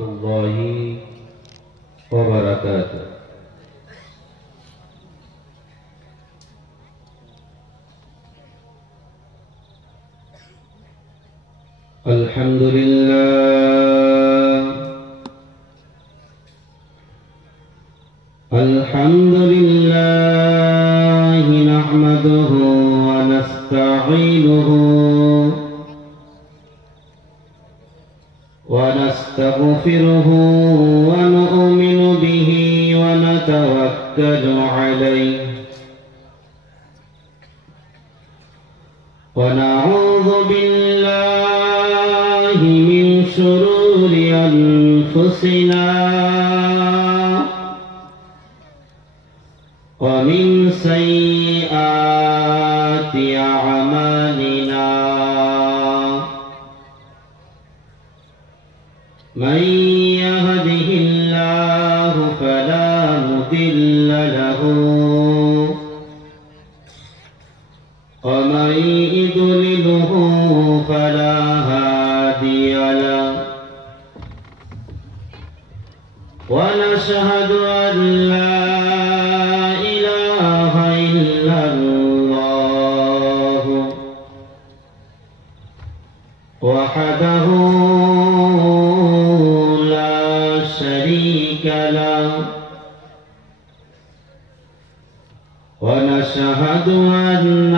الله وبركاته. الحمد لله الحمد لله نحمده ونستعينه ونستغفره ونؤمن به ونتوكل عليه ونعوذ بالله من شرور أنفسنا ومن سيئات أعمالنا من يهده الله فلا مضل له ومن يضلله فلا هادي له ونشهد أن لا إله إلا الله وحده له ونشهد أن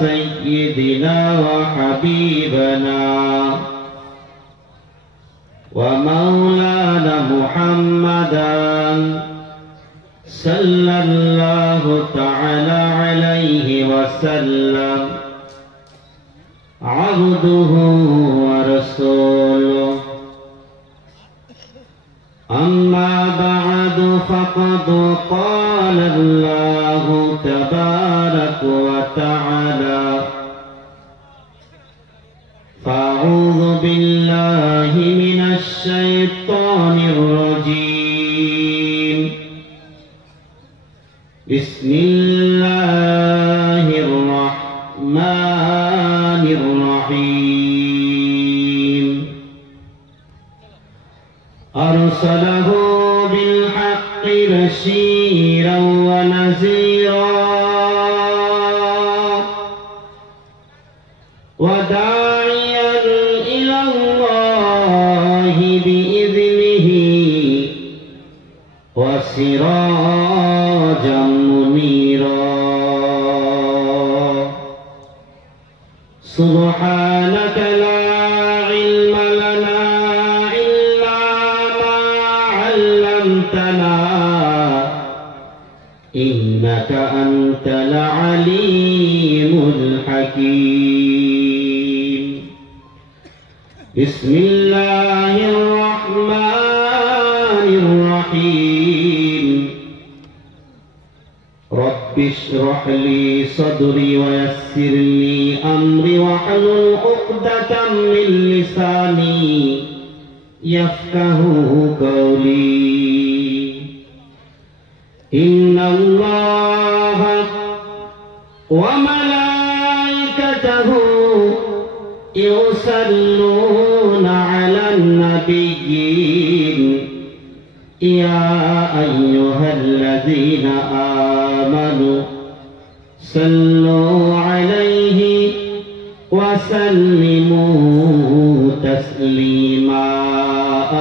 سيدنا وحبيبنا ومولانا محمدا صلى الله تعالى عليه وسلم عبده ورسوله. أما بعد فقد قال الله تبارك وتعالى فأعوذ بالله من الشيطان الرجيم بسم الله الرحمن الرحيم أرسله بالحق بشيرا ونذيرا وداعيا إلى الله بإذنه وسراجا منيرا. سبحانك لا علم لنا إلا ما علمتنا إنك أنت العليم الحكيم. بسم الله الرحمن الرحيم. رب اشرح لي صدري ويسر لي أمري واحلل عقدة من لساني يفقه قولي. إن الله وملائكته يصلون على النبي يا أيها الذين آمنوا صلوا عليه وسلموا تسليما.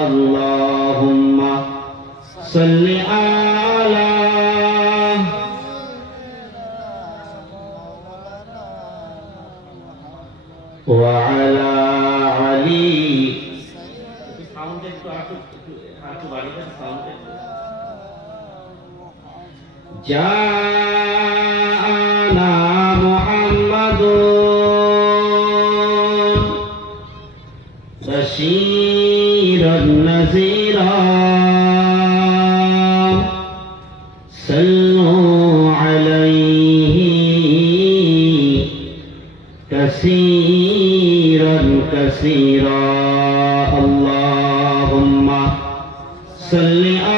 اللهم صل على وعلى علي. جاءنا محمد بشيرا نذيرا صلوا عليه كثيرا كثيرا. اللهم صل على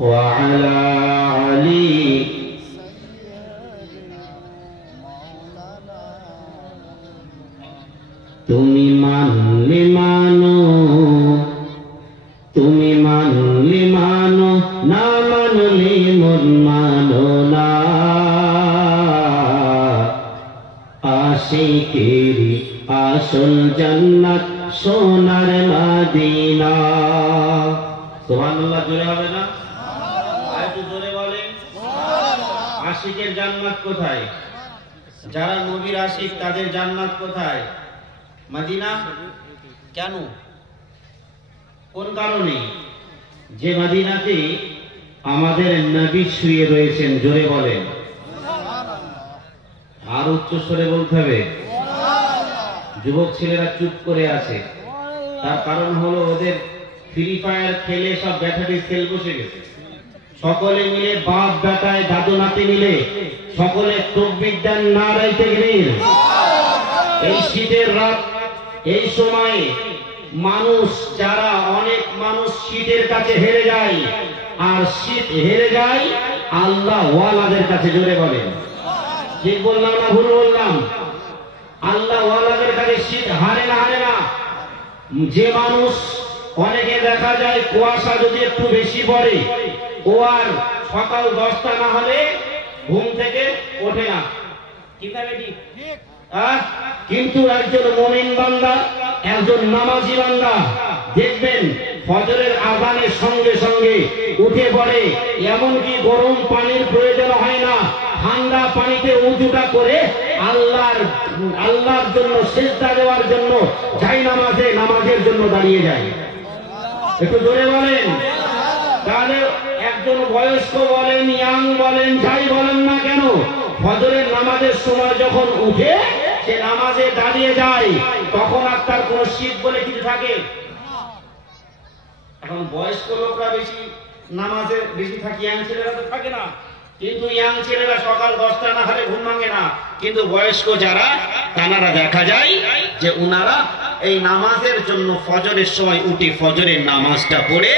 وعلى علي তুমি মানলে মানো, তুমি মানলে মানো, না মানলে মন মানো না। আশিকেরি আসল জান্নাত সোনার মদিনা। সুবহানাল্লাহ, জোরে হবে না? আরেকটু জোরে বলেন। আশিকের জান্নাত কোথায়? যারা নবীর আশিক তাদের জান্নাত কোথায়? মদিনা। কেন? কোন কারণে? যে মদিনাতে আমাদের নবী শুয়ে রয়েছেন। জোরে বলেন। আর উচ্চ স্বরে বলতে হবে। যুবক ছেলেরা চুপ করে আছে, তার কারণ হলো ওদের ফ্রি ফায়ার খেলে সব ব্যাটারি সেল বসে গেছে। সকলে মিলে বাপ বেটায় দাদু নাতি মিলে সকলে তাকবীর দেন, নারায়ে তাকবীর। এই শীতের রাত, এই সময়ে মানুষ, যারা অনেক মানুষ শীতের কাছে হেরে যায়, আর শীত হেরে যায় আল্লাহ ওয়ালাদের কাছে। জোরে বলেন। ঠিক বললাম না ভুল বললাম? আল্লাহ ওয়ালাদের কাছে শীত হারে না, হারে না। যে মানুষ, অনেকে দেখা যায় কুয়াশা যদি একটু বেশি পড়ে, ও আর সকাল 10টা না হলে ঘুম থেকে ওঠে না। কিন্তু একজন মুমিন বান্দা, একজন নামাজি বান্দা দেখবেন ফজরের আযানের সঙ্গে সঙ্গে উঠে পড়ে। এমনকি গরম পানির প্রয়োজন হয় না, ঠান্ডা পানিতে উযুটা করে আল্লাহর জন্য সিজদা দেওয়ার জন্য জায়নামাজে নামাজের জন্য দাঁড়িয়ে যায়। একটু জোরে বলেন। তাহলে একজন বয়স্ক বলেন, ইয়াং বলেন, যাই বলেন না কেন, ফজরের নামাজের সময় যখন উঠে সে নামাজে দাঁড়িয়ে যায়, তখন আর তার কোন শীত বলে কিছু থাকে? এখন বয়স্ক লোকরা বেশি নামাজে বেশি থাকে, ইয়াং ছেলেরা তো থাকে না। কিন্তু ইয়াং ছেলেরা সকাল 10টা না হলে ঘুম ভাঙে না। কিন্তু বয়স্ক যারা, তারা দেখা যায় যে উনারা এই নামাজের জন্য ফজরের সময় উঠে ফজরের নামাজটা পড়ে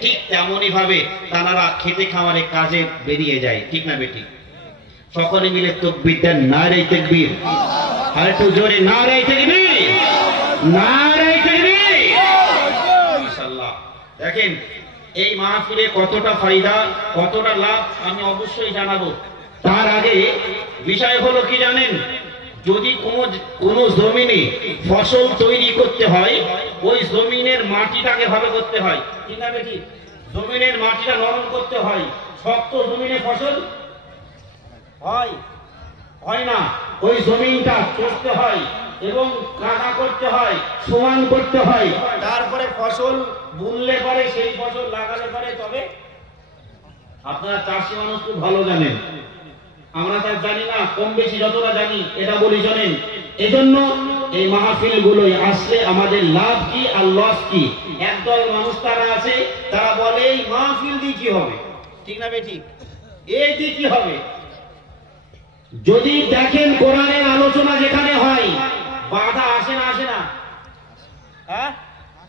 ঠিক তেমনই ভাবে তারা খেতে খাওয়ারে কাজে বেরিয়ে যায়। ঠিক না বেটি? সকলে মিলে তাকবীর দেন, নারায়ে তাকবীর। আর একটু জোরে নারায়ে তাকবীর, নারায়ে তাকবীর। ইনশাআল্লাহ। দেখেন এই মাহফিলে কতটা ফায়দা, কতটা লাভ আমি অবশ্যই জানাবো। তার আগে বিষয় হলো কি জানেন, যদি কোন জমিনে ফসল তৈরি করতে হয়, ওই জমিনের মাটিটাকে ভাবে করতে হয়। ঠিক না বেটি? জমিনের মাটিটা নরম করতে হয়। শক্ত জমিনে ফসল হয় হয় না। ওই জমিনটা চষতে হয় এবং কাদা করতে হয়, সমান করতে হয়। তারপরে ফসল বুনলে পরে, সেই ফসল লাগালে পরে তবে। আপনারা চাষি মানুষ খুব ভালো জানেন, আমরা তার জানি না, কম বেশি যতটা জানি এটা বলি জানেন। এজন্য এই মাহফিল গুলোই আসলে আমাদের লাভ কি আর লস কি। একদল মানুষ তারা আছে, তারা বলে এই মাহফিল দিয়ে কি হবে। ঠিক না বেঠিক? এই দিয়ে কি হবে? যদি দেখেন কোরআনের আলোচনা যেখানে হয়, বাধা আসে না, আসে না? হ্যাঁ।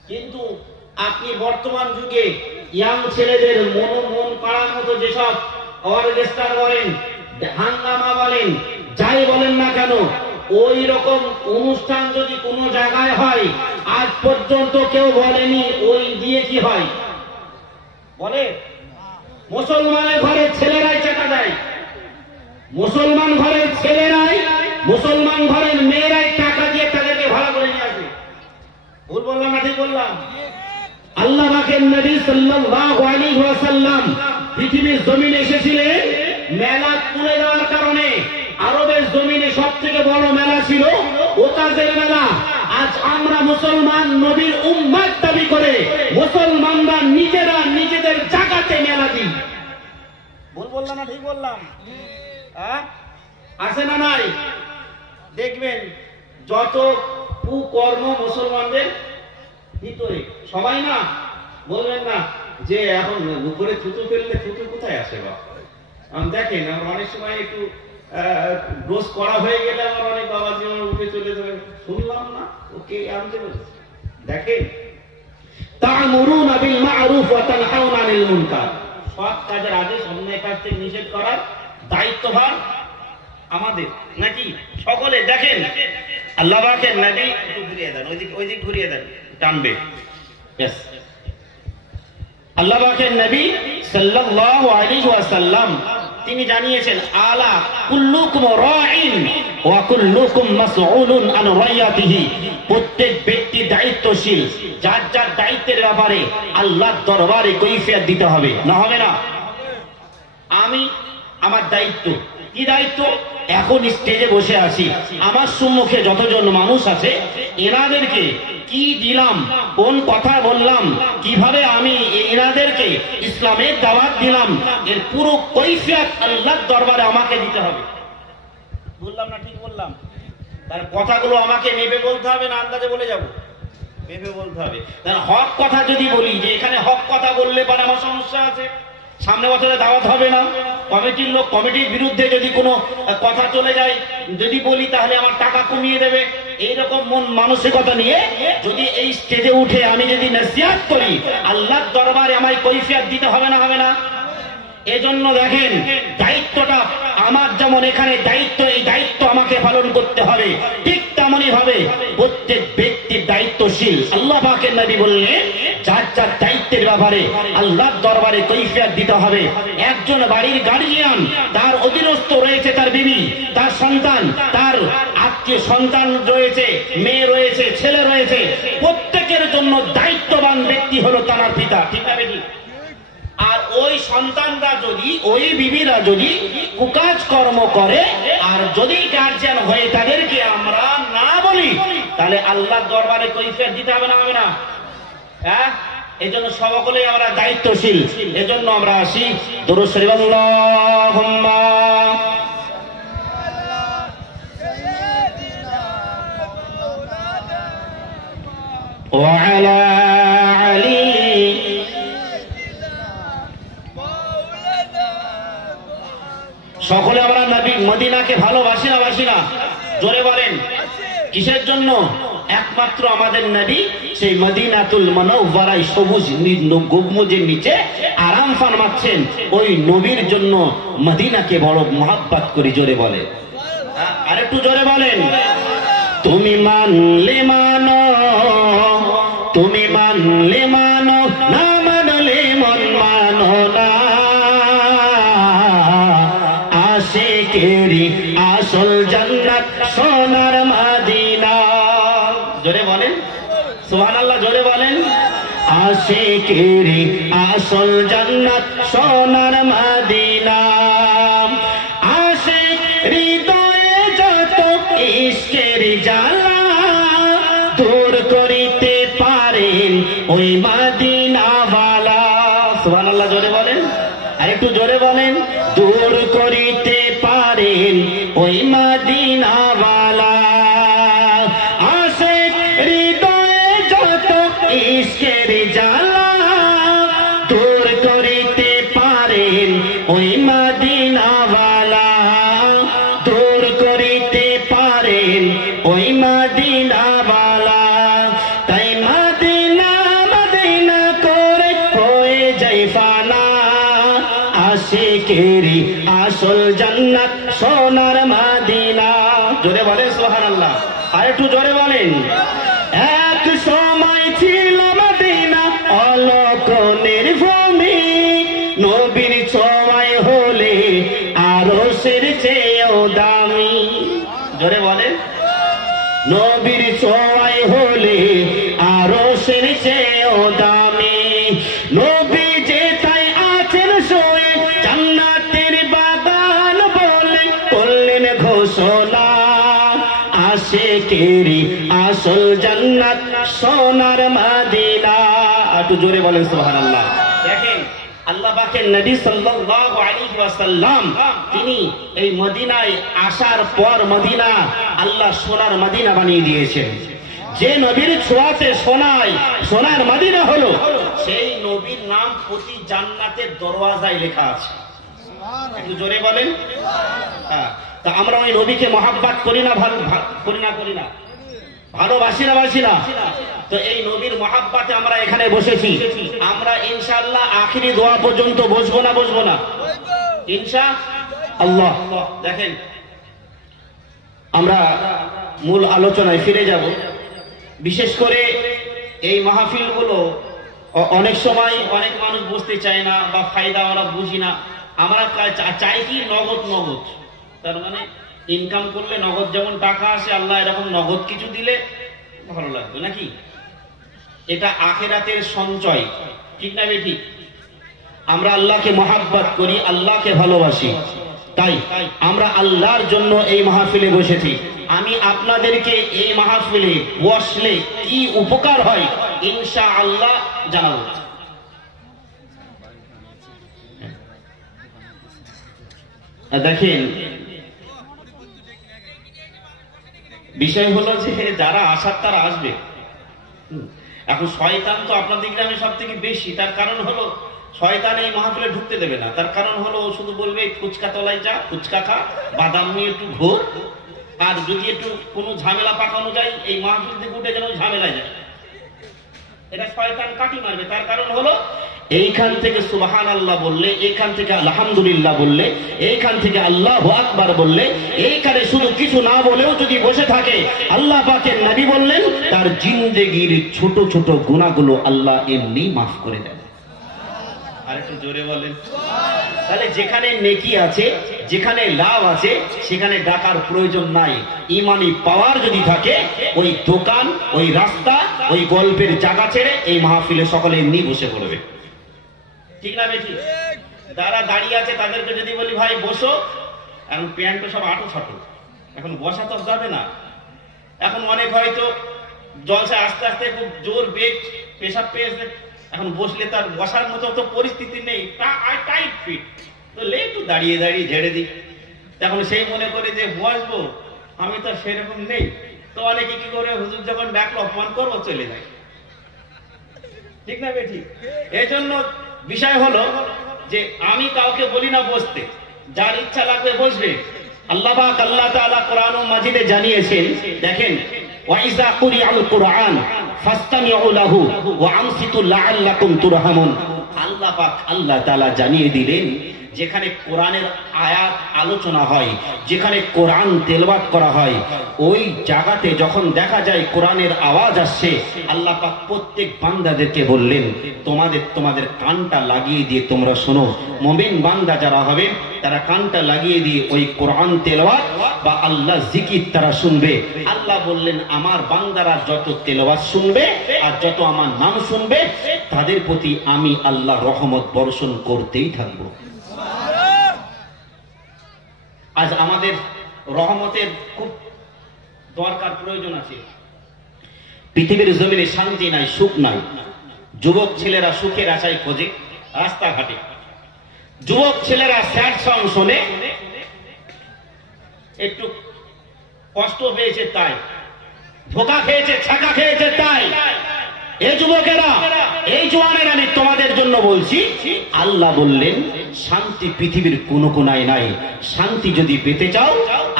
কিন্তু আপনি বর্তমান যুগে ইয়াং ছেলেদের মন পাড়ার মতো যেসব অর্কেস্ট্রা বলেন, হাঙ্গামা বলেন, যাই বলেন না কেন, ওই রকম অনুষ্ঠান যদি কোনো জায়গায় হয়, আজ পর্যন্ত কেউ বলেনি ওই দিয়ে কি হয়। বলে মুসলমানের ঘরের ছেলেরাই চেটা দেয়, মুসলমান ঘরের ছেলেরাই, মুসলমান ঘরের মেয়েরাই টাকা দিয়ে তাদেরকে ভাড়া করে নিয়ে আসে। ভুল বললাম না ঠিক বললাম? আল্লাহ পাকের নবী সাল্লাল্লাহু আলাইহি ওয়াসাল্লাম পৃথিবীর জমিনে এসেছিলেন মেলা তুলে দেওয়ার কারণে। আরবের জমিনে সবথেকে বড় মেলা ছিল ওতাজের মেলা। আজ আমরা মুসলমান নবীর উম্মত দাবি করে মুসলমানরা নিজেরা নিজেদের জায়গাতে মেলা দিই। ভুল বললাম না ঠিক বললাম? আছে না নাই? দেখবেন যত কুকর্ম মুসলমানদের ভিতরে, সবাই না বলবেন না যে এখন উপরে থুতু ফেললে থুতু কোথায় আসে। বা দেখেন আমরা অনেক সময় একটু ডোজ করা হয়ে গেলে আমার অনেক বাবাজি আমার উঠে চলে যাবে, শুনলাম না ওকে আনতে বলছে। দেখেন তা'মুরুনা বিল মা'রুফ ওয়া তানহাউনা আনিল মুনকার, সৎ কাজের আদেশ, অন্যায় কাজ থেকে নিষেধ করার দায়িত্বভার আমাদের নাকি সকলে দেখেন আল্লাহ পাকের নবী একটু ঘুরিয়ে দেন, ওই দিক ঘুরিয়ে দেন, টানবে। আল্লাহ পাকের নবী সাল্লাল্লাহু আলাইহি ওয়াসাল্লাম তিনি জানিয়েছেন, আলা কুল্লুকুম রাঈন ওয়া কুল্লুকুম মাসউলুন আন রাইয়াতিহি। প্রত্যেক ব্যক্তি দায়িত্বশীল, যার যার দায়িত্বের ব্যাপারে আল্লাহর দরবারে কৈফিয়ত দিতে হবে, না হবে না? আমি আমার দায়িত্ব, কি দায়িত্ব? এখন স্টেজে বসে আছি, আমার সম্মুখে যতজন মানুষ আছে এনাদেরকে কি দিলাম, কোন কথা বললাম, কিভাবে আমি এনাদেরকে ইসলামের দাওয়াত দিলাম, এর পুরো কৈফিয়ত আল্লাহর দরবারে আমাকে দিতে হবে। বললাম না, ঠিক বললাম? তার কথাগুলো আমাকে নেবে বলতে হবে না আন্দাজে বলে যাব? ভেবে বলতে হবে। হক কথা যদি বলি যে এখানে হক কথা বললে পরে আমার সমস্যা আছে, সামনে বছরে দাওয়াত হবে না, কমিটির লোক কমিটির বিরুদ্ধে যদি কোনো কথা চলে যায়, যদি বলি তাহলে আমার টাকা কমিয়ে দেবে, এইরকম মন মানসিকতা নিয়ে যদি এই স্টেজে উঠে আমি যদি নসিহত করি, আল্লাহর দরবারে আমায় কৈফিয়ত দিতে হবে না, হবে না? এজন্য দেখেন দায়িত্বটা আমার, যেমন এখানে দায়িত্ব, এই দায়িত্ব আমাকে পালন করতে হবে, ঠিক তেমনই ভাবে প্রত্যেক ব্যক্তির দায়িত্বশীল। আল্লাহ পাকের নবী বললেন, যার যার দায়িত্বের ব্যাপারে আল্লাহর দরবারে কৈফিয়ত দিতে হবে। একজন বাড়ির গার্জিয়ান, তার অধীনস্থ রয়েছে তার বিবি, তার সন্তান, তার আত্মীয় সন্তান রয়েছে, মেয়ে রয়েছে, ছেলে রয়েছে, প্রত্যেকের জন্য দায়িত্ববান ব্যক্তি হলো তার পিতা, ঠিক না বেটি? আর ওই সন্তানরা যদি, ওই বিবিরা যদি কুকাজ কর্ম করে আর যদি গার্জিয়ান হয়ে তাদেরকে আমরা না বলি, তাহলে আল্লাহর দরবারে কৈফিয়ত দিতে হবে না, হবে না? হ্যাঁ, এই জন্য সকলেই আমরা দায়িত্বশীল। এজন্য আমরা আসি দুরূদ শরীফ, আল্লাহুম্মা ওয়া আলা আলী। সকলে আমরা নবী মদিনাকে ভালোবাসি না, বাসি না? জোরে বলেন। কিসের জন্য? একমাত্র আমাদের নবী সেই মদিনাতুল মুনাওয়ারায় সবুজ গম্বুজের নিচে আরাম ফরমাচ্ছেন, ওই নবীর জন্য মদিনাকে বড় মহব্বত করি। জোরে বলেন, আর একটু জোরে বলেন। তুমি মানলে মানো, তুমি মানলে মানো, না মানলে মন মানো না। আশিকেরি আসল জান্নাত সোনার মদিনা। জোরে বলেন সুবহানাল্লাহ, জোরে বলেন। আশিকেরি আসল জান্নাত সোনার মদিনা। আশিক হৃদয়ে যত ইশকের জ্বালা দূর করিতে পারেন ওই মদিনাওয়ালা। সুবহানাল্লাহ, জোরে বলেন। আর একটু জোরে বলেন। দূর করিতে পারেন ওই মদিনাওয়ালা। আশিক হৃদয়ে যত ইশকের জ্বালা দূর করিতে পারেন ওই মদিনাওয়ালা। দূর করিতে পারেন ওই মদিনাওয়ালা। তাই মদিনা মদিনা করে হয়ে যায় ফানা। আশিকেরি আসল জান্নাত সোনার মদিনা। জোরে বলেন সুবহানাল্লাহ। আর একটু জোরে বলেন। এক সময় ছিল মদিনা অলকনের ভূমি, নবীর ছোঁয়ায় হলে আরশের চেয়েও দামি। জোরে বলেন। নবীর ছোঁয়ায় হলে আরশের চেয়েও দামি। নবী যে তাই আছেন শুয়ে জান্নাতের বাগান বলে করলেন ঘোষণা। আশিকেরি আসল জান্নাত সোনার মদিনা। একটু জোরে বলেন সুবহানাল্লাহ। দেখেন আল্লাহ পাকের নবী সাল্লাল্লাহু আলাইহি ওয়াসাল্লাম তিনি এই মদিনায় আসার পর মদিনা আল্লাহ সোনার মদিনা বানিয়ে দিয়েছেন। যে নবীর ছোঁয়াতে সোনার মদিনা হলো, সেই নবীর নাম প্রতি জান্নাতের দরওয়াজায় লেখা আছে। একটু জোরে বলেন। হ্যাঁ, তা আমরা ওই নবীকে মহাব্বত করি না, করি না, ভালোবাসি না, বাসি না? তো এই নবীর মহাব্বতে আমরা এখানে বসেছি। আমরা ইনশাআল্লাহ আখিরি দোয়া পর্যন্ত বসবো না, বসবো না ইনশাআল্লাহ। দেখেন আমরা মূল আলোচনায় ফিরে যাব। বিশেষ করে এই মাহফিলগুলো অনেক সময় অনেক মানুষ বুঝতে চায় না বা ফায়দা আমরা বুঝি না। আমরা চাই কি নগদ নগদ, তার মানে ইনকাম করলে নগদ যেমন টাকা আসে, আল্লাহ এরকম নগদ কিছু দিলে ভালো লাগবে নাকি? এটা আখিরাতের সঞ্চয়, ঠিক না বে ঠিক? আমরা আল্লাহকে মহাব্বত করি, আল্লাহকে ভালোবাসি, তাই আমরা আল্লাহর জন্য এই মাহফিলে বসেছি। আমি আপনাদেরকে এই মাহফিলে বসলে কি উপকার হয় ইনশাআল্লাহ জানাবো। দেখেন, বিষয় হলো যে যারা আসার তারা আসবে। এখন শয়তান তো আপনাদের গ্রামে সব থেকে বেশি। তার কারণ হলো শয়তান এই মাহফিলে ঢুকতে দেবে না। তার কারণ হলো শুধু বলবে ফুচকা তলায় যা, ফুচকা খা, বাদাম নিয়ে একটু ঘোর, আর যদি একটু কোনো ঝামেলা পাকানো যায় এই মাহফিল থেকে উঠে যেন ঝামেলা যায়, এটা শয়তান কাটি মারবে। তার কারণ হলো এইখান থেকে সুবহানাল্লাহ বললে, এইখান থেকে আলহামদুলিল্লাহ বললে, এইখান থেকে আল্লাহু আকবার বললে, এইখানে শুধু কিছু না বলেও যদি বসে থাকে, আল্লাহ পাকের নবী বললেন তার জিন্দেগির ছোট ছোট গুনাহগুলো আল্লাহ এমনি মাফ করে দেন। আর একটু জোরে বলেন। তাহলে যেখানে নেকি আছে, যেখানে লাভ আছে, সেখানে ডাকার প্রয়োজন নাই। ইমানি পাওয়ার যদি থাকে, ওই দোকান, ওই রাস্তা, ওই গল্পের জায়গা ছেড়ে এই মাহফিলে সকলে এমনি বসে পড়বে, ঠিক না বেঠি? যারা দাঁড়িয়ে আছে তাদেরকে যদি বলি ভাই বসো, এখন প্যান্ট সব আটো ছাটো, এখন বসা তো যাবে না। এখন অনেক হয়তো জলসা আস্তে আস্তে খুব জোর বেগ পেশাব পেয়েছে, এখন বসলে তার বসার মতো তো পরিস্থিতি নেই, টাইট ফিট, তো লে একটু দাঁড়িয়ে দাঁড়িয়ে ঝেড়ে দিই। এখন সেই মনে করে যে বসবো, আমি তো সেরকম নেই, তো অনেকে কি করে হুজুর যখন ডাকলো অপমান করবো চলে যায়, ঠিক না বেঠি? এই জন্য বিষয় হলো যে আমি কাউকে বলি না বসতে, যার ইচ্ছা লাগবে বসবে। আল্লাহ পাক আল্লাহ তাআলা কোরআন মাজিদে জানিয়েছেন, দেখেন, ওয়াইজা কুরিআল কুরআন ফাসতামিউ লাহু ওয়া আনসিতু লাআল্লাকুম তুরহামুন। আল্লাহ পাক আল্লাহ তাআলা জানিয়ে দিলেন, যেখানে কোরআনের আয়াত আলোচনা হয়, যেখানে কোরআন তেলাওয়াত করা হয়, ওই জায়গাতে যখন দেখা যায় কোরআনের আওয়াজ আসছে, আল্লাহ পাক প্রত্যেক বান্দাদেরকে বললেন তোমাদের কানটা লাগিয়ে দিয়ে তোমরা শোনো। মুমিন বান্দা যারা হবে তারা কানটা লাগিয়ে দিয়ে ওই কোরআন তেলাওয়াত বা আল্লাহ জিকির তারা শুনবে। আল্লাহ বললেন আমার বান্দারা যত তেলাওয়াত শুনবে আর যত আমার নাম শুনবে, তাদের প্রতি আমি আল্লাহ রহমত বর্ষণ করতেই থাকবো। আজ আমাদের রহমতের খুব দরকার, প্রয়োজন আছে। পৃথিবীর জমিনে শান্তি নাই, সুখ নাই। যুবক ছেলেরা সুখের আশায় খোঁজে রাস্তাঘাটে, যুবক ছেলেরা স্যাড সং শোনে, একটু কষ্ট পেয়েছে তাই, ধোকা খেয়েছে, ছাকা খেয়েছে তাই। এই যুবকেরা, এই জওয়ানেরা, আমি তোমাদের জন্য বলছি, আল্লাহ বললেন শান্তি পৃথিবীর কোন কোনায় নাই। শান্তি যদি পেতে চাও,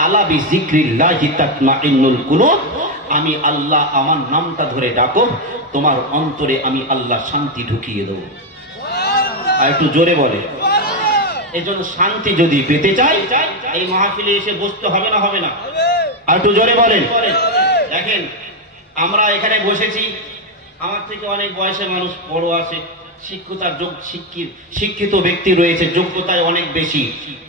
আলা বিযিকরিল্লাহি তাতমাইন্নুল কুলুব, আমি আল্লাহ আমার নামটা ধরে ডাকো, তোমার অন্তরে আমি আল্লাহ শান্তি ঢুকিয়ে দেব। আর একটু জোরে বলে। এই জন্য শান্তি যদি পেতে চাই, এই মাহফিলে এসে বসতে হবে না? হবে না? আর একটু জোরে বলেন। দেখেন, আমরা এখানে বসেছি, আমার থেকে অনেক বয়সের মানুষ বড় আছে, শিক্ষিত ব্যক্তি রয়েছে, যোগ্যতায় অনেক বেশি।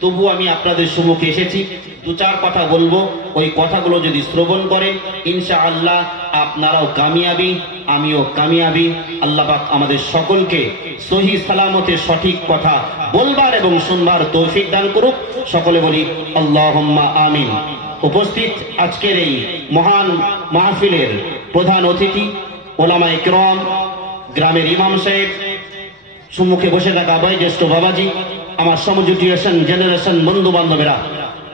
তবু আমি আপনাদের সম্মুখে এসেছি, দু চার কথা বলবো। ওই কথাগুলো যদি শ্রবণ করেন, ইনশাআল্লাহ আপনারাও কামিয়াবি, আমিও কামিয়াবি। আল্লাহ পাক আমাদের সকলকে সহি সালামতে সঠিক কথা বলবার এবং শুনবার তৌফিক দান করুক। সকলে বলি আল্লাহুম্মা আমিন। উপস্থিত আজকের এই মহান মাহফিলের প্রধান অতিথি ওলামা ইকরাম, গ্রামের ইমাম সাহেব, সম্মুখে বসে থাকা বয়োজ্যেষ্ঠ বাবাজি, আমার সমজুটিয়েশন জেনারেশন বন্ধু বান্ধবেরা,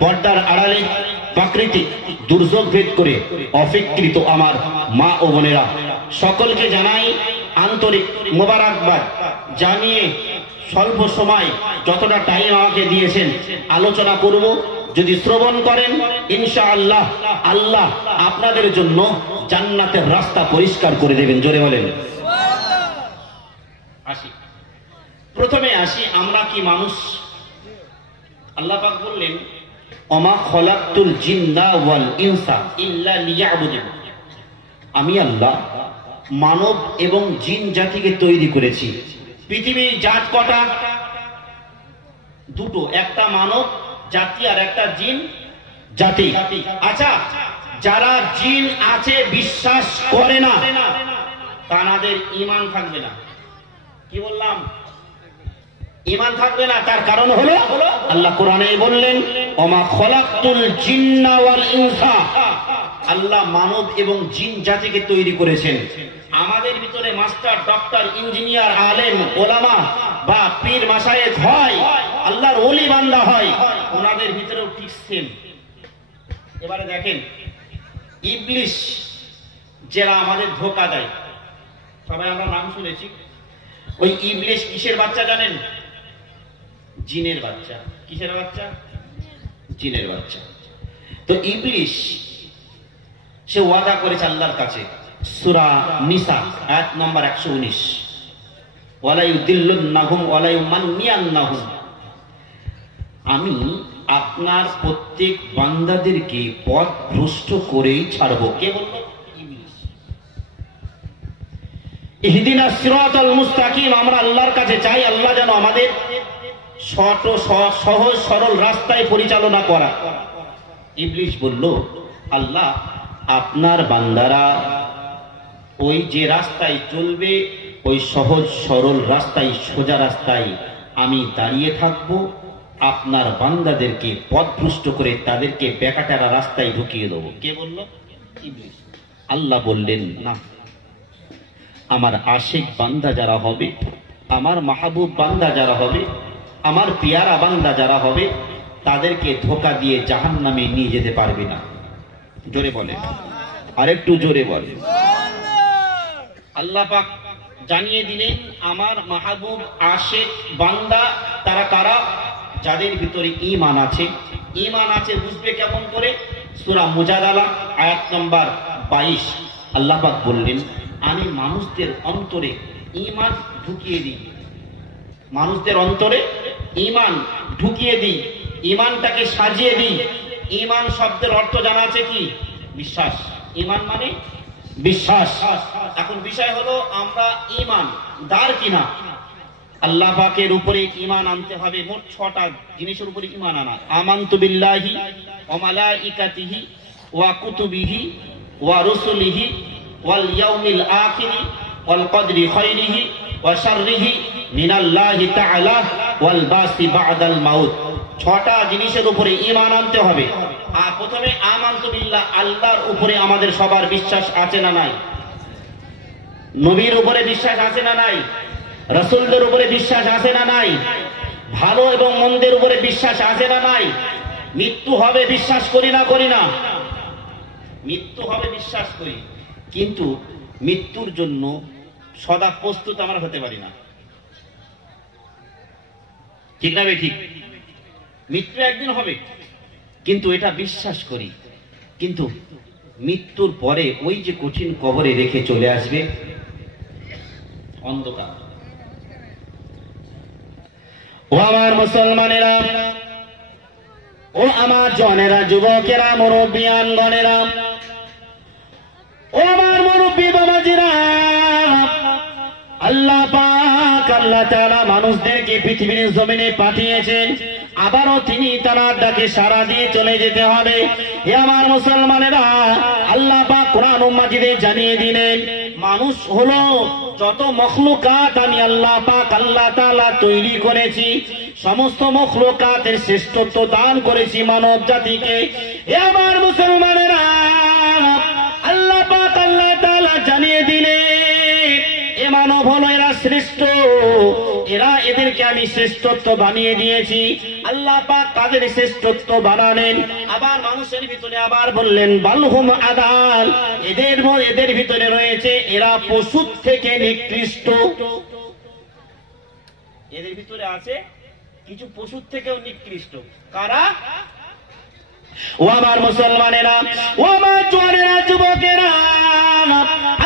পর্দার আড়ালে প্রাকৃতিক দুর্যোগ ভেদ করে অপেক্ষিত আমার মা ও বোনেরা, সকলকে জানাই আন্তরিক মোবারকবাদ জানিয়ে স্বল্প সময় যতটা টাইম আমাকে দিয়েছেন আলোচনা করব। যদি শ্রবণ করেন, ইনশাআল্লাহ আল্লাহ আপনাদের জন্য জান্নাতের রাস্তা পরিষ্কার করে দেবেন। জোরে বলেন। প্রথমে আসি, আমরা কি মানুষ? আল্লাহ পাক বললেন ওমা খলাকতুল জিন্না ওয়াল ইনসা ইল্লা লিয়াবুদুন, আমি আল্লাহ মানব এবং জিন জাতিকে তৈরি করেছি। পৃথিবীর জাত কটা? দুটো, একটা মানব জাতি আর একটা জিন জাতি। আচ্ছা, যারা জিন আছে বিশ্বাস করে না, তাদের ঈমান থাকবে না। কি বললাম? ঈমান থাকবে না। তার কারণ হলো আল্লাহ কোরআনে বললেন ওমা খলাকতুল জিন্না ওয়াল ইনসা, আল্লাহ মানব এবং জিন জাতিকে তৈরি করেছেন। আমাদের ভিতরে মাস্টার, ডক্টর, ইঞ্জিনিয়ার, আলেম, ওলামা বা পীর মাশায়েখ হয়, আল্লাহর ওলি বান্দা হয়, ওনাদের ভিতরেও ঠিক সেম। এবারে দেখেন, ইবলিস যারা আমাদের ধোঁকা দেয়, সবাই আমরা নাম শুনেছি। ওই ইবলিস কিসের বাচ্চা জানেন? জিনের বাচ্চা। কিসের বাচ্চা? জিনের বাচ্চা। তো ইবলিস সে ওয়াদা করেছে আল্লাহর কাছে, সূরা নিসা আয়াত নম্বর 119, ওয়ালা ইউদিল্লুন্নাহুম ওয়ালা ইউমান্নিয়ান্নাহুম, আমি আপনার প্রত্যেক বান্দাদেরকে পথ ভ্রষ্ট করেই ছাড়বো। কে বলল? ইবলিস। ইহদিনাস সিরাতাল মুস্তাকিম, আমরা আল্লাহর কাছে চাই আল্লাহ যেন আমাদের সহজ সরল রাস্তায় পরিচালনা করা। ইবলিস বলল, আল্লাহ আপনার বান্দারা ওই যে রাস্তায় চলবে, ওই সহজ সরল রাস্তায়, সোজা রাস্তায় আমি দাঁড়িয়ে থাকবো, আপনার বান্দাদেরকে পথভ্রষ্ট করে তাদেরকে বেকাটারা রাস্তায় ঢুকিয়ে দেবো। কে বলল? ইবলিস। আল্লাহ বললেন, না, আমার আশিক বান্দা যারা হবে, আমার মাহবুব বান্দা যারা হবে, আমার পিয়ারা বান্দা যারা হবে, তাদেরকে ধোঁকা দিয়ে জাহান্নামে নিয়ে যেতে পারবে না। জোরে বলে, আরেকটু জোরে বলে। আল্লাহ পাক জানিয়ে দিলেন আমার মাহবুব আশিক বান্দা তারা কারা? যাদের ভিতরে ঈমান আছে। ঈমান আছে বুঝবে কেমন করে? সূরা মুজাদালা আয়াত নম্বর 22, আল্লাহ পাক বললেন, আমি মানুষদের অন্তরে ঈমান ঢুকিয়ে দিই, মানুষদের অন্তরে ঈমান ঢুকিয়ে দিই, ঈমানটাকে সাজিয়ে দিই। ঈমান শব্দের অর্থ জানা আছে কি? বিশ্বাস। ঈমান মানে বিশ্বাস। এখন বিষয় হলো আমরা ঈমানদার কিনা। আল্লাহ পাকের উপরে ঈমান আনতে হবে। মোট 6টা জিনিসের উপরে ঈমান আনা। আমানতু বিল্লাহি ওয়া মালাইকাতিহি ওয়া কুতুবিহি ওয়া রুসুলিহি ওয়াল ইয়াউমিল আখিরি ওয়াল কদরি খাইরিহি ওয়া শাররিহি মিনাল্লাহি তাআলা ওয়াল বাসি বাদাল মাউত। 6টা জিনিসের উপরে ঈমান আনতে হবে। আর প্রথমে আমানতু বিল্লাহ, আল্লাহর উপরে আমাদের সবার বিশ্বাস আছে না নাই? নবীর উপরে বিশ্বাস আছে না নাই? রাসূলদের উপরে বিশ্বাস আছে না নাই? ভালো এবং মন্দের উপরে বিশ্বাস আছে না নাই? মৃত্যু হবে বিশ্বাস করি না? করি না? মৃত্যু হবে বিশ্বাস করি, কিন্তু মৃত্যুর জন্য সদা প্রস্তুত আমরা হতে পারি না। ঠিক না ভাই? ঠিক। মৃত্যু একদিন হবে, কিন্তু এটা বিশ্বাস করি। কিন্তু মৃত্যুর পরে ওই যে কঠিন কবরে রেখে চলে আসবে অন্ধকার। ও আমার মুসলমানেরা, ও আমার জনেরা, যুবকেরা, মুরব্বিয়ান গণেরা, ও আমার মুরব্বী বাবাজিরা, আল্লাহ পাক আল্লাহ তাআলা মানুষদেরকে পৃথিবীর জমিনে পাঠিয়েছেন, আবারও তিনি তার ডাকে সাড়া দিয়ে চলে যেতে হবে। হে আমার মুসলমানেরা, আল্লাহ পাক কোরআন মাজিদে জানিয়ে দিলেন মানুষ হলো যত মখলুকাত আমি আল্লাহ পাক আল্লাহ তাআলা তৈরি করেছি, সমস্ত মখলুকাতের শ্রেষ্ঠত্ব দান করেছি মানব জাতিকে। হে আমার মুসলমানেরা, আল্লাহ পাক আল্লাহ তাআলা জানিয়ে দিলেন এ মানব হলো এরা শ্রেষ্ঠ, এদেরকে আমি শ্রেষ্ঠত্ব বানিয়ে দিয়েছি। আল্লাহ পাক তাদের শ্রেষ্ঠত্ব বানালেন। আবার মানুষের ভিতরে আবার বললেন বালহুম আদাল, এদের ভিতরে রয়েছে এরা পশুর থেকে নিকৃষ্ট। এদের ভিতরে আছে কিছু পশুর থেকেও নিকৃষ্ট। কারা? ও আমার মুসলমানেরা, ও আমার জওয়ানেরা, যুবকেরা,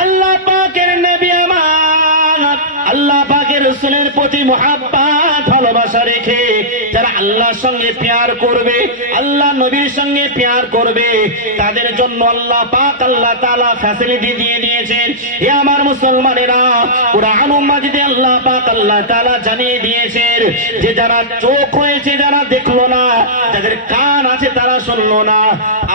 আল্লাহ পাকের নবী আমার, আল্লাহ পাকের রাসূলের প্রতি মুহাব্বত ভালোবাসা রেখে যারা আল্লাহর সঙ্গে প্যার করবে, আল্লাহ নবীর সঙ্গে প্যার করবে, তাদের জন্য আল্লাহ পাক আল্লাহ তাআলা ফ্যাসিলিটি দিয়ে দিয়েছেন। হে আমার মুসলমানেরা, কুরআন মাজিদে আল্লাহ পাক আল্লাহ তাআলা জানিয়ে দিয়েছেন যে যারা চোখ হয়েছে, যারা দেখলো না, যাদের কান আছে তারা শুনলো না,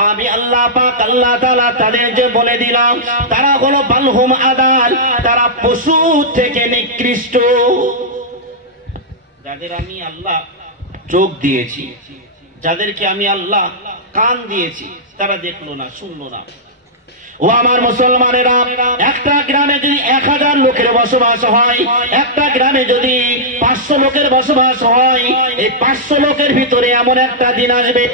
আমি আল্লাহ পাক আল্লাহ তাআলা তাদের যে বলে দিলাম তারা হলো বালহুম আদাল, তারা পশু থেকে নিকৃষ্ট। যাদের আমি আল্লাহ চোখ দিয়েছি, যাদেরকে আমি আল্লাহ কান দিয়েছি, তারা দেখলো না, শুনলো না। ও আমার মুসলমানেরা, একটা গ্রামে যদি 1000 লোকের বসবাস হয়, একটা গ্রামে যদি 500 লোকের বসবাস হয়, এই 500 লোকের ভিতরে এমন একটা দিন আসবে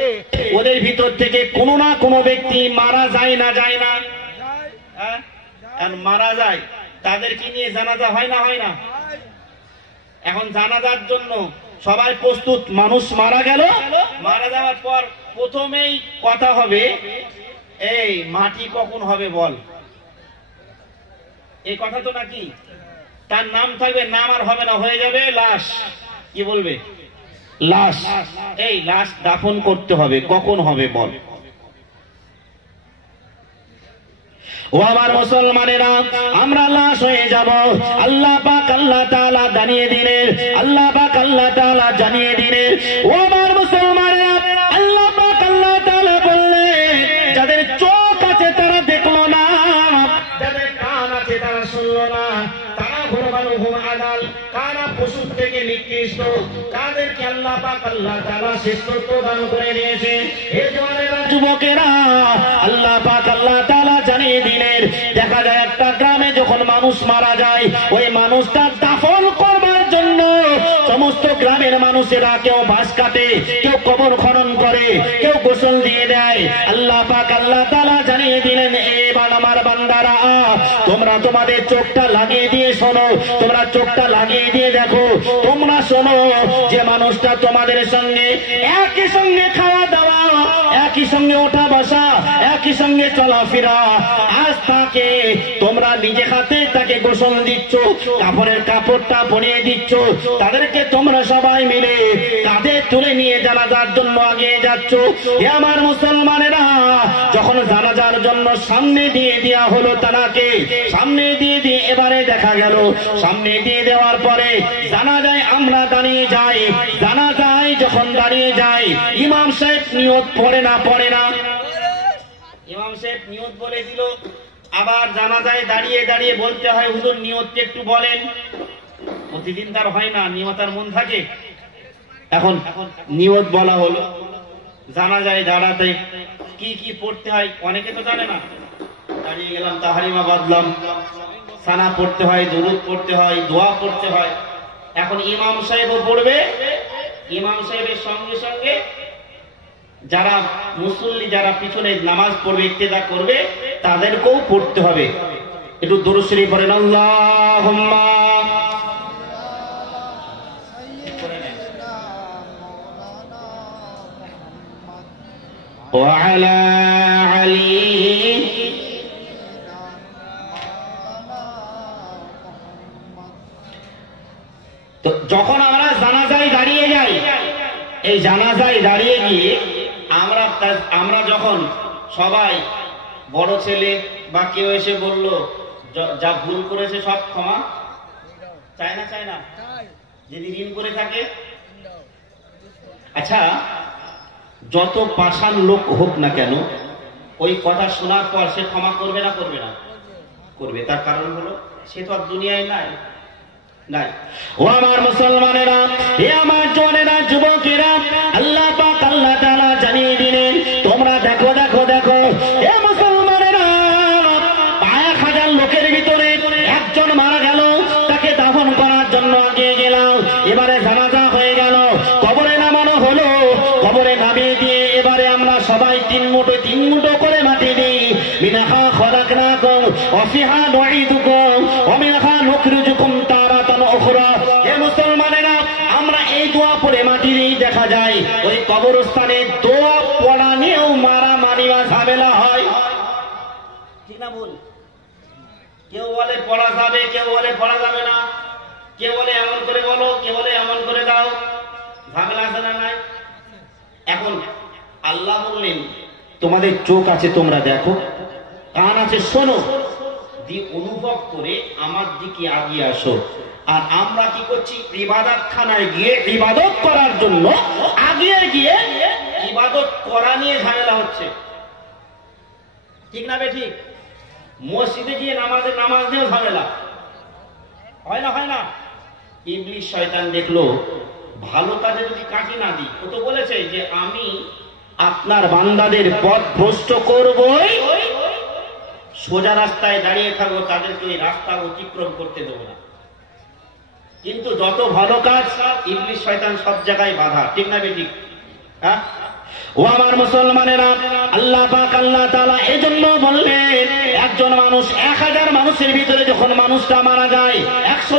ওদের ভিতর থেকে কোনো না কোনো ব্যক্তি মারা যায় না, যায় না? মারা যায়, তাদেরকে নিয়ে জানাজা হয় না, হয় না? এখন জানাজার জন্য সবাই প্রস্তুত। মানুষ মারা গেল, মারা যাওয়ার পর প্রথমেই কথা হবে, এই মাটি কখন হবে বল। এই কথা তো নাকি, তার নাম থাকবে, নাম আর হবে না, হয়ে যাবে লাশ। কি বলবে? লাশ। এই লাশ দাফন করতে হবে, কখন হবে বল। ও আমার মুসলমানেরা, আমরা লাশ হয়ে যাব, আল্লাহ পাক আল্লাহ তাআলা জানিয়ে দিলেন, আল্লাহ পাক আল্লাহ তাআলা জানিয়ে দিলেন। ও আমার মুসলমানেরা, আল্লাহ পাক আল্লাহ তাআলা বললেন যাদের চোখ আছে তারা দেখলো না, যাদের কান আছে তারা শুনলো না, তারা হলো বালহুম আদাল, তারা পশু থেকে নিকৃষ্ট, তাদেরকে আল্লাহ পাক আল্লাহ তাআলা শ্রেষ্ঠত্ব দান করে দিয়েছেন। হে জওয়ানেরা, যুবকেরা, আল্লাহ পাক আল্লাহ তাআলা জানিয়ে দিলেন, দেখা যায় একটা গ্রামে যখন মানুষ মারা যায়, ওই মানুষটা দাফন করবার জন্য সমস্ত গ্রামের মানুষেরা কেউ বাঁশ কাটে, কেউ কবর খনন করে, কেউ গোসল দিয়ে দেয়। আল্লাহ পাক আল্লাহ তাআলা জানিয়ে দিলেন, এবার আমার বান্দারা, তোমরা তোমাদের চোখটা লাগিয়ে দিয়ে শোনো, তোমরা চোখটা লাগিয়ে দিয়ে দেখো, তোমরা শোনো যে মানুষটা তোমাদের সঙ্গে একই সঙ্গে খাওয়া দাওয়া, একই সঙ্গে ওঠা বসা, একই সঙ্গে চলাফেরা, আজ তাকে তোমরা নিজে হাতে তাকে গোসল দিচ্ছ, কাপড়ের কাপড়টা পরিয়ে দিচ্ছ, তাদেরকে তোমরা সবাই মিলে কাঁধে তুলে নিয়ে জানাজার জন্য এগিয়ে যাচ্ছ। হে আমার মুসলমানেরা, যখন জানাজার জন্য সামনে দিয়ে দেওয়া হলো, তারাকে সামনে দিয়ে দিয়ে এবারে দেখা গেল সামনে দিয়ে দেওয়ার পরে জানাজায় আমরা দাঁড়িয়ে যাই, জানাজায় যখন দাঁড়িয়ে যাই, ইমাম সাহেব নিয়ত পড়ে না, পড়ে না? ইমাম সাহেব নিয়ত বলে দিল, আবার জানাজায় দাঁড়িয়ে দাঁড়িয়ে বলতে হয়, হুজুর নিয়তটা একটু বলেন। প্রতিদিন তার হয় না, নিয়তার মন থাকে। এখন নিয়ত বলা হলো, জানাজায় দাঁড়াতে কি কি পড়তে হয় অনেকে তো জানে না। দাঁড়িয়ে গেলাম, তাহারিমা বাঁধলাম, সানা পড়তে হয়, দুরূদ পড়তে হয়, দোয়া পড়তে হয়। এখন ইমাম সাহেবও পড়বে, ইমাম সাহেবের সঙ্গে সঙ্গে যারা মুসল্লি, যারা পিছনে নামাজ পড়বে, ইক্তেদা করবে, তাদেরকেও পড়তে হবে। একটু দুরূদ শরীফ পড়েন, আল্লাহুম্মা ওয়া আলা আলী। তো যখন আমরা জানাজায় দাঁড়িয়ে যাই, এই জানাজায় দাঁড়িয়ে গিয়ে আমরা যখন সবাই, বড় ছেলে বা কেউ এসে বলল যা ভুল করেছে সব ক্ষমা চায় না, চায় না? যদি ঋণ করে থাকে, আচ্ছা যত পাষাণ লোক হোক না কেন, ওই কথা শোনার পর সে ক্ষমা করবে না, করবে না? করবে। তার কারণ হলো সে তো আর দুনিয়ায় নাই। ও আমার মুসলমানেরা, হে আমার জওয়ানেরা, যুবকেরা, আল্লাহ পাক আল্লাহ তাআলা জানিয়ে দিলেন, তোমরা দেখো দেখো দেখো, হে মুসলমানেরা, 1000 লোকের ভিতরে একজন মারা গেল, তাকে দাফন করার জন্য এগিয়ে গেলাম, এবারে জানাজা হয়ে গেল, কবরে নামানো হলো, কবরে নামিয়ে দিয়ে এবারে আমরা সবাই 3 মুঠো করে মাটি দিই। মিনহা খলাকনাকুম ওয়া ফিহা নুঈদুকুম ওয়া মিনহা নুখরিজুকুম তারাতান উখরা। হে মুসলমানেরা, আমরা এই দোয়া পড়ে মাটি দিই। দেখা যায় ওই কবরস্থানে দোয়া পড়া নিয়েও মারামারি বা ঝামেলা হয়, ঠিক না ভুল? কেউ বলে পড়া যাবে, কেউ বলে পড়া যাবে না, কেউ বলে এমন করে বলো, কেউ বলে এমন করে দাও। ঝামেলা আছে না নাই? এখন আল্লাহ বললেন তোমাদের চোখ আছে তোমরা দেখো, কান আছে শোনো, দিয়ে অনুভব করে আমার দিকে আগিয়ে আসো। আর আমরা কি করছি? ইবাদতখানায় গিয়ে ইবাদত করার জন্য আগিয়ে গিয়ে ইবাদত করা নিয়ে ঝামেলা হচ্ছে, ঠিক না বেঠিক? মসজিদে গিয়ে নামাজ নিয়েও ঝামেলা হয় না, হয় না? ইবলিস শয়তান দেখলো ভালো কাজে যদি কাটি না দিই, ও তো বলেছে যে আমি আপনার বান্দাদের পথ ভ্রষ্ট করবই, সোজা রাস্তায় দাঁড়িয়ে থাকবো, তাদেরকে ওই রাস্তা অতিক্রম করতে দেবো না। কিন্তু যত ভালো কাজ ইবলিস শয়তান সব জায়গায় বাধা, ঠিক না বেঠিক? হ্যাঁ, ও আমার মুসলমানেরা, আল্লাহ পাক আল্লাহ তাআলা এজন্য বললেন একজন মানুষ 1000 মানুষের ভিতরে যখন মানুষটা মারা যায় 100